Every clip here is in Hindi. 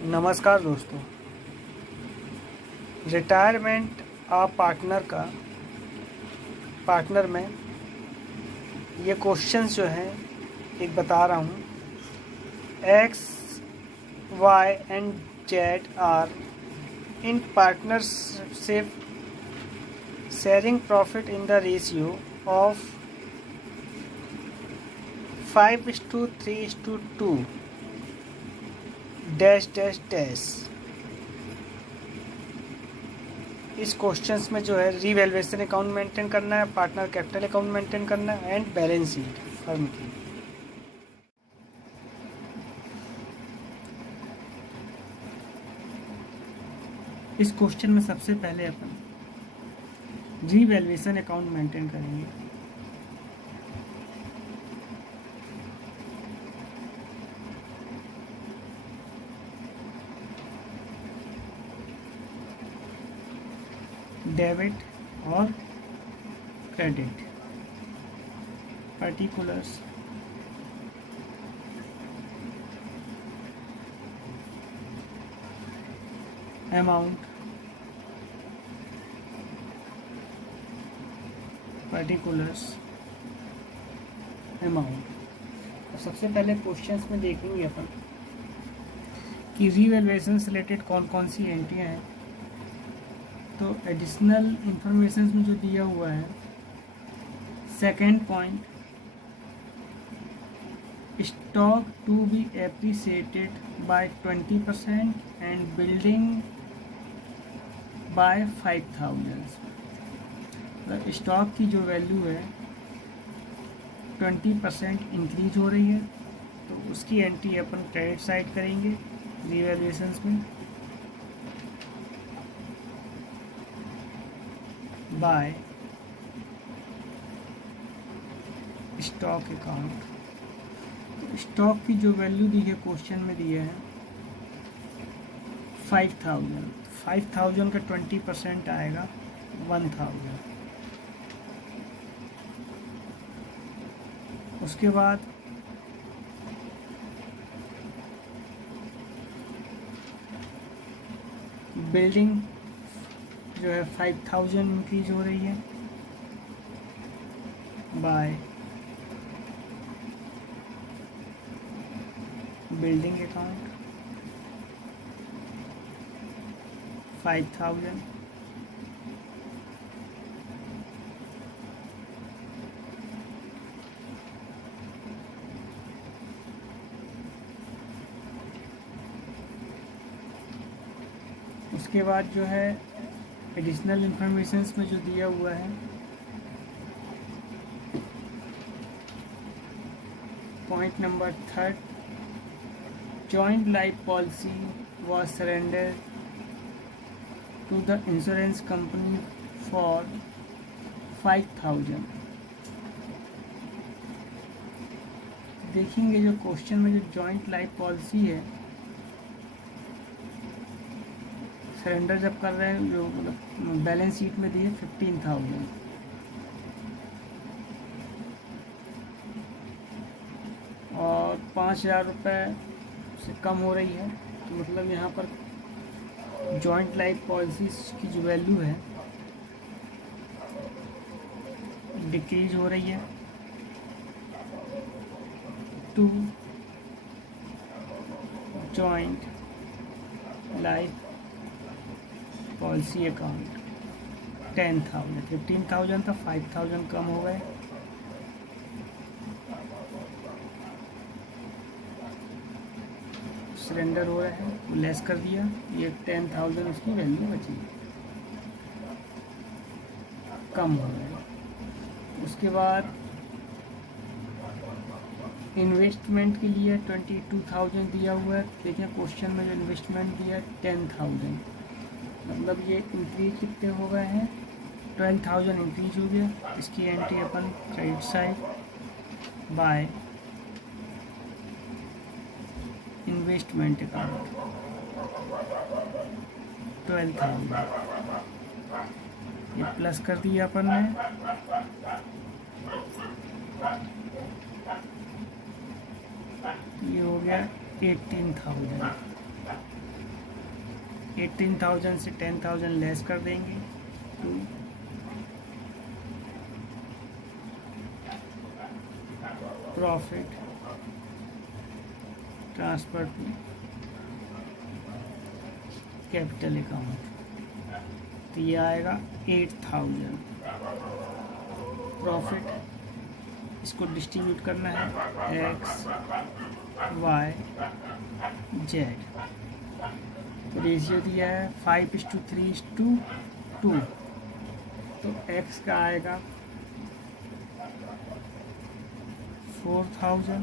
नमस्कार दोस्तों। रिटायरमेंट ऑफ पार्टनर में ये क्वेश्चंस जो हैं एक बता रहा हूँ। X Y and Z are in partnership sharing profit in the ratio of 5:3:2 dash dash dash. इस क्वेश्चंस में जो है रीवैल्यूएशन अकाउंट मेंटेन करना है, पार्टनर कैपिटल अकाउंट मेंटेन करना है एंड बैलेंस शीट फर्म की। इस क्वेश्चन में सबसे पहले अपन रीवैल्यूएशन अकाउंट मेंटेन करेंगे। डेबिट और credit particulars amount particulars amount. तो सबसे पहले क्वेश्चंस में देखेंगे अपन कि रीवैल्यूएशन से रिलेटेड कौन कौन सी एंट्रियाँ हैं। तो एडिशनल इंफॉर्मेशन में जो दिया हुआ है, second point, stock to be appreciated by 20% and building by 5,000। Stock की जो वैल्यू है 20% इंक्रीज हो रही है, तो उसकी एंट्री अपन क्रेडिट साइड करेंगे रीवैल्यूएशंस में। By stock account. तो स्टॉक की जो वैल्यू दी है क्वेश्चन में दिया है 5,000 का 20% आएगा 1,000। उसके बाद बिल्डिंग जो है 5,000 इंक्रीज हो रही है बाय बिल्डिंग अकाउंट 5,000। उसके बाद जो है एडिशनल इंफॉर्मेशंस में जो दिया हुआ है, point number 3, joint life policy was surrendered to the insurance company for 5,000। देखेंगे जो क्वेश्चन में जो जॉइंट लाइफ पॉलिसी है सरेंडर जब कर रहे हैं, जो मतलब बैलेंस शीट में दिए 15,000 और 5,000 रुपये से कम हो रही है, तो मतलब यहाँ पर जॉइंट लाइफ पॉलिसीज की जो वैल्यू है डिक्रीज हो रही है to joint life policy account 10,000। 15,000 था, 5,000 कम हो गए। सरेंडर हो रहा है वो लेस कर दिया, ये 10,000 उसकी वैल्यू बची, कम हो गए। उसके बाद इन्वेस्टमेंट के लिए 22,000 दिया हुआ है। देखिए क्वेश्चन में जो इन्वेस्टमेंट दिया है 10,000, मतलब ये इंक्रीज कितने हो गए हैं, 12,000 इंक्रीज हो गया। इसकी entry upon credit side by investment account 12,000, ये प्लस कर दिया अपन ने। ये हो गया 18,000। 18,000 से 10,000 लेस कर देंगे to profit transfer to capital account. तो ये आएगा 8,000 प्रॉफिट। इसको डिस्ट्रीब्यूट करना है एक्स वाई जेड। तो रेशियो दिया है 5:3:2। तो एक्स का आएगा 4,000,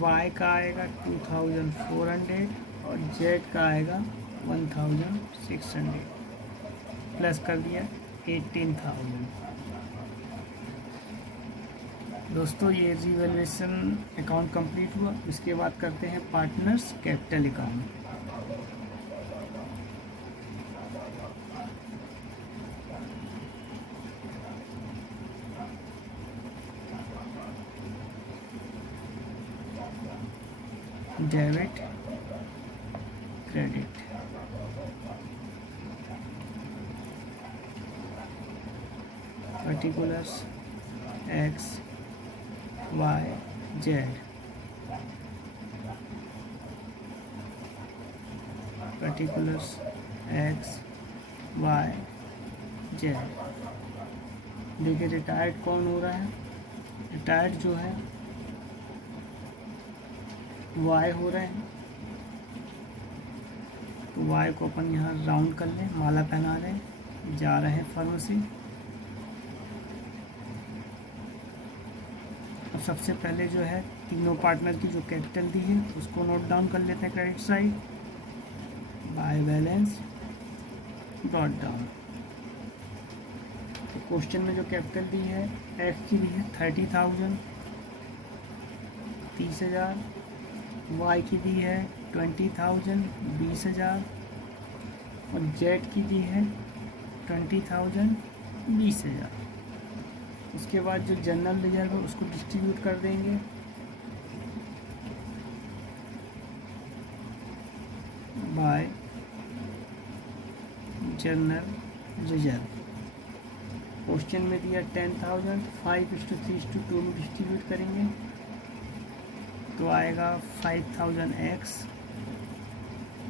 वाई का आएगा 2,400 और जेड का आएगा 1,600 प्लस कर दिया 18,000। दोस्तों ये रिवैल्यूएशन अकाउंट कंप्लीट हुआ। इसके बाद करते हैं partners capital account. Debit credit particulars X Y Z, particulars X Y Z. देखिए रिटायर्ड कौन हो रहा है, रिटायर्ड जो है वाई हो रहे हैं। तो वाई को अपन यहाँ राउंड कर लें, माला पहना रहे हैं, जा रहे हैं फर्म से। अब सबसे पहले जो है तीनों पार्टनर की जो कैपिटल दी है उसको नोट डाउन कर लेते हैं credit side, by balance brought down. तो क्वेश्चन में जो कैपिटल दी है एक्स की दी है 30,000 30,000, वाई की दी है 20,000 20,000 और जेड की दी है 20,000 20,000। उसके बाद जो जनरल रिजर्व है उसको डिस्ट्रीब्यूट कर देंगे बाय जनरल रिजर्व। क्वेश्चन में दिया 10,000, 5:3:2 में डिस्ट्रीब्यूट करेंगे तो आएगा 5,000 एक्स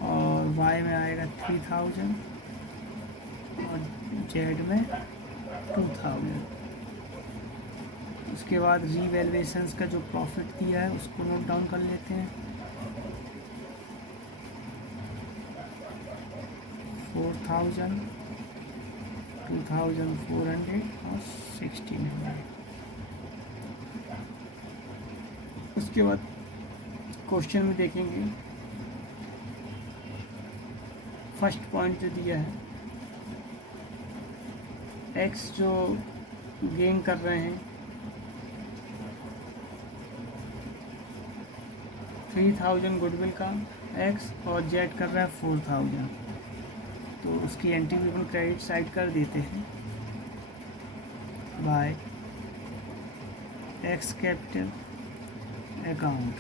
और वाई में आएगा 3,000 और जेड में 2,000। उसके बाद रीवैल्यूएशंस का जो प्रॉफिट दिया है उसको नोट डाउन कर लेते हैं। 4,000 2,400 और 1,600। उसके बाद क्वेश्चन में देखेंगे फर्स्ट पॉइंट जो दिया है एक्स जो गेन कर रहे हैं 3,000 गुडविल का एक्स और जेड कर रहा है 4,000। तो उसकी एंट्री भी अपन क्रेडिट साइड कर देते हैं by X capital account.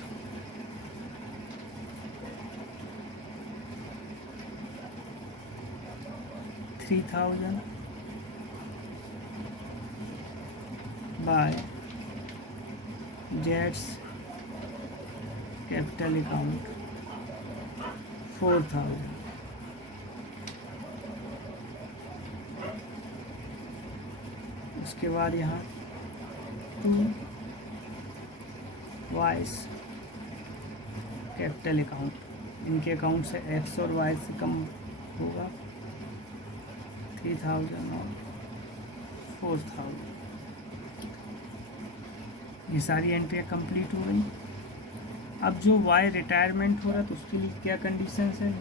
$3,000 by जेड्स कैपिटल अकाउंट 4,000। उसके बाद यहाँ टू वाइस कैपिटल अकाउंट, इनके अकाउंट से एक्स और वाई से कम होगा 3,000 और 4,000। ये सारी एंट्रियाँ कंप्लीट हो गई। अब जो वाई रिटायरमेंट हो रहा है तो उसके लिए क्या कंडीशंस है,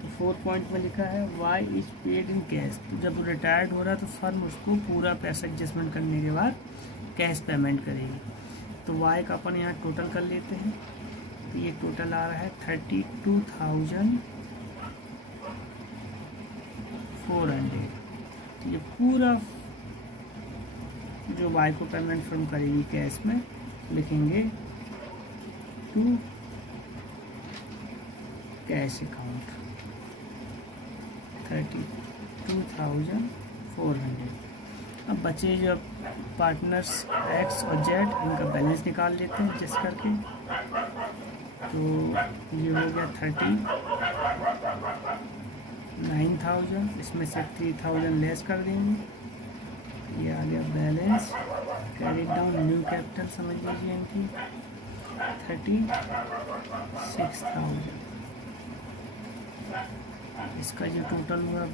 तो 4 पॉइंट में लिखा है Y is paid in cash. तो जब रिटायर्ड हो रहा है तो फर्म उसको पूरा पैसा एडजस्टमेंट करने के बाद कैश पेमेंट करेगी। तो वाई का अपन यहाँ टोटल कर लेते हैं। तो ये टोटल आ रहा है 32,400। तो ये पूरा जो वाई को पेमेंट फर्म करेगी कैश में लिखेंगे टू कैश अकाउंट 32,400। अब बचे जो पार्टनर्स एक्स और जेड, इनका बैलेंस निकाल लेते हैं एडजस्ट करके। तो ये हो गया 39,000, इसमें से 3,000 लेस कर देंगे, ये आ गया balance. Carry down new capital समझ लीजिए इनकी 36,000। इसका जो टोटल हुआ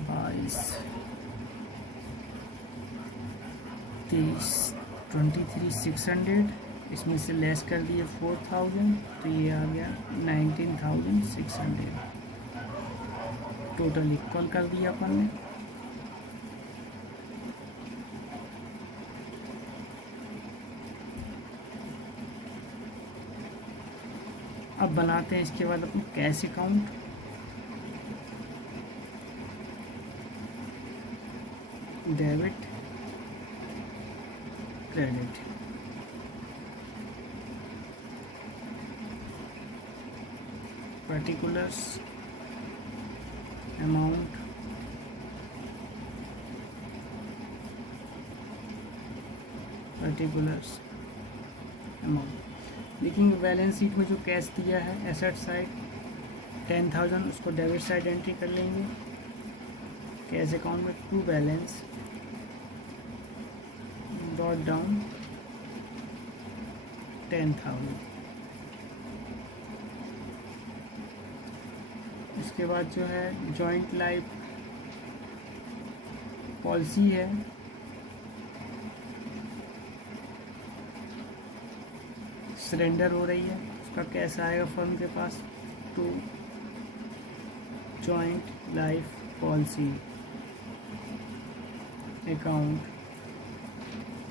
23,600, इसमें से लेस कर दिए 4,000, तो ये आ गया 19,600। टोटल इक्वल कर दिया अपन ने। अब बनाते हैं इसके बाद अपने cash account. Debit credit, particulars amount, particulars amount. देखेंगे बैलेंस शीट में जो कैश दिया है एसेट साइड 10,000, उसको डेबिट साइड एंट्री कर लेंगे। कैश अकाउंट में टू बैलेंस डॉट डाउन 10,000। इसके बाद जो है जॉइंट लाइफ पॉलिसी है, सरेंडर हो रही है, उसका कैश आएगा फर्म के पास to joint life policy account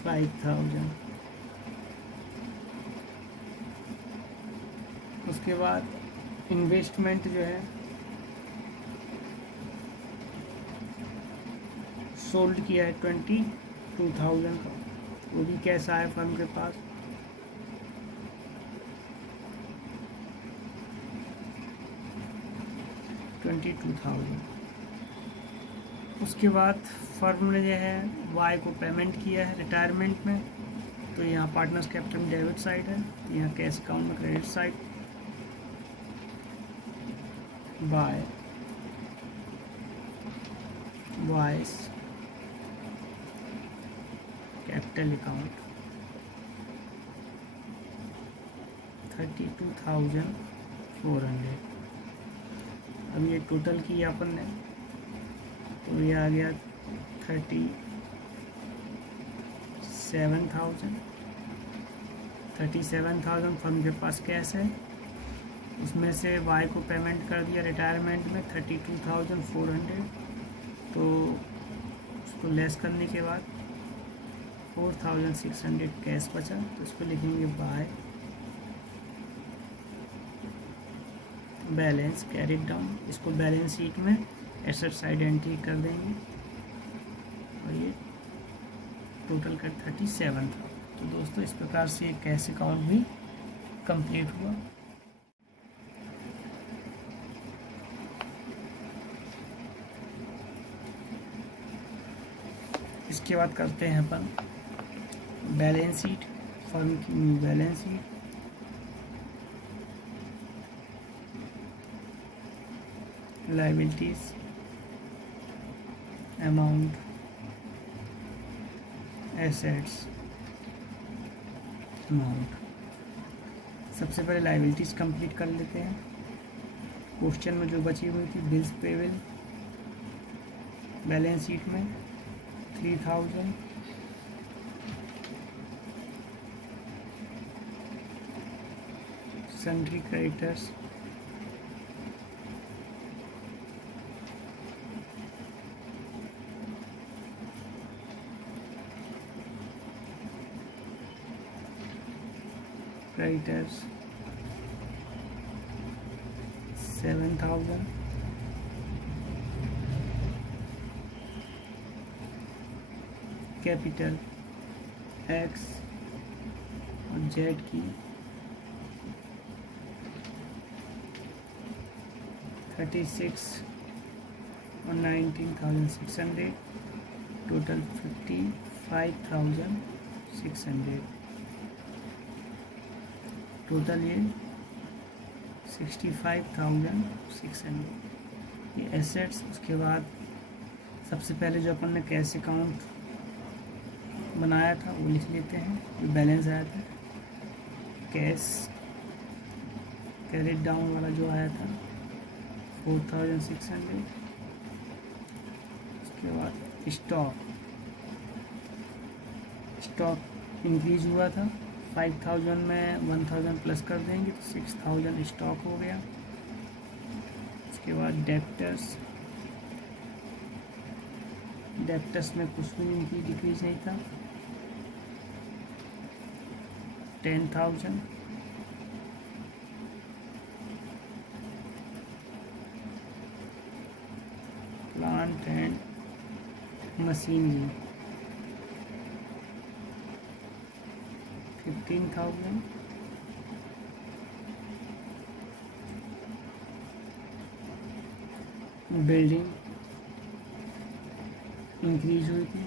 5,000। उसके बाद इन्वेस्टमेंट जो है सोल्ड किया है 22,000 का, वो भी कैश आया फर्म के पास। उसके बाद फर्म ने जो है वाई को पेमेंट किया है रिटायरमेंट में, तो यहाँ पार्टनर्स कैपिटल में डेबिट साइड है, यहाँ कैश अकाउंट में credit side. By Y's capital account 32,400। अब ये टोटल किया अपन ने, तो ये आ गया 37,000 फर्म के पास कैश है। उसमें से वाई को पेमेंट कर दिया रिटायरमेंट में 32,400, तो उसको लेस करने के बाद 4,600 कैश बचा, तो इसको लिखेंगे बाय बैलेंस कैरिड डाउन। इसको बैलेंस शीट में एसेट साइड एंट्री कर देंगे, और ये टोटल कर 37 था। तो दोस्तों इस प्रकार से एक कैश अकाउंट भी कंप्लीट हुआ। इसके बाद करते हैं अपन बैलेंस शीट, फर्म की new balance sheet. Liabilities amount assets amount. सबसे पहले लायबिलिटीज कंप्लीट कर लेते हैं। क्वेश्चन में जो बची हुई थी बिल्स पेबल बैलेंस शीट में 3,000, sundry creditors creditors 7,000, capital x और जेड की 36 और 19,600, टोटल 55,600, टोटल ये 65,600 ये एसेट्स। उसके बाद सबसे पहले जो अपन ने कैश अकाउंट बनाया था वो लिख लेते हैं, जो बैलेंस आया था कैश कैरेट डाउन वाला जो आया था 4,600। उसके बाद स्टॉक इंक्रीज हुआ था 5,000 में 1,000 प्लस कर देंगे तो 6,000 स्टॉक हो गया। उसके बाद डेप्टर्स में कुछ भी इनकी डिक्रीज नहीं था 10,000। Plant and machinery 15,000। Building increase हुई थी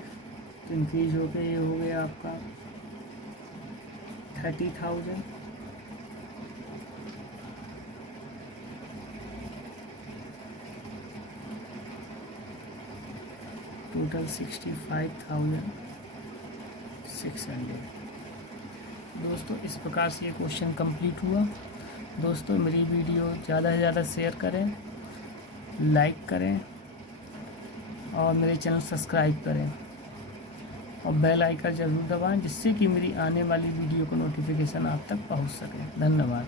तो इंक्रीज हो गया, ये हो गया आपका 30,000। टोटल 65,600। दोस्तों इस प्रकार से ये क्वेश्चन कंप्लीट हुआ। दोस्तों मेरी वीडियो ज़्यादा से ज़्यादा शेयर करें, लाइक करें और मेरे चैनल सब्सक्राइब करें और बेल आइकन ज़रूर दबाएं जिससे कि मेरी आने वाली वीडियो को नोटिफिकेशन आप तक पहुंच सके। धन्यवाद।